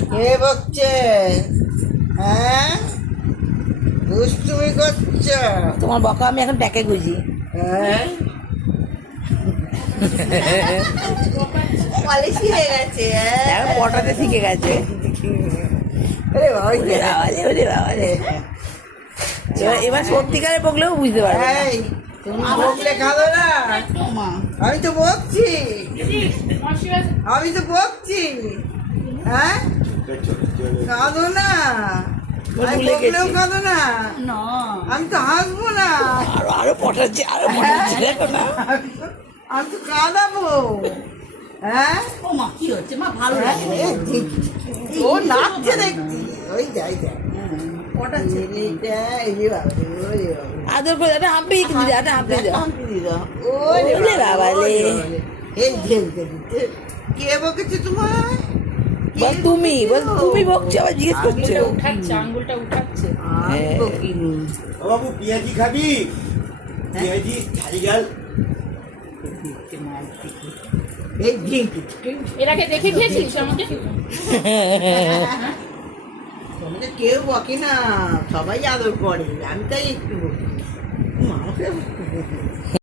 কে বকছে? হ্যাঁ, দুষ্টুমি করছো? তোমার বকা আমি এখন প্যাকে গুজি। হ্যাঁ, পলিশি হয়ে গেছে। এখন পটাতে শিখে গেছে। আরে বাবা, ওরে বাবারে, ওরে বাবারে। এবার সত্যিকারে বকলেও বুঝতে পারবে না। এই, তুমি বকলে কাঁদো না। আমি তো বকছি, আমি তো বকছি। হ্যাঁ, কাঁদো না। আমি ভুলে বকলেও গেছি। কাঁদো না। আমি তো হাসবো না। আরো আরো পটাচ্ছে, আরো পটাচ্ছে, দেখো না। আমি তো কাঁদাবো। হ্যাঁ, ও মা কি হচ্ছে মা ভালো লাগে না। ও নাচছে দেখছি। ওই যাই যাই পটাচ্ছে। এই যে বাবা, ওরে বাবা। আদর করে একটা হাম্পি দিদি, একটা হাম্পি দাও। ওরে ওরে বাবা রে। এই ঢেলতে দিতে কে বকেছে তোমার? বল তুমি, বল তুমি বকছো, আবার জিজ্ঞেস করছো। উঠাচ্ছে আঙ্গুলটা উঠাচ্ছে। আমি বকিনি। ও বাবু পেঁয়াজি খাবি? পেঁয়াজি খালি গাল। এই ঢেলতে এর আগে দেখে খেয়েছিস আমাকে? তোমাকে কেউ বকে না, সবাই আদর করে। আমি তাই একটু বকি। আমাকে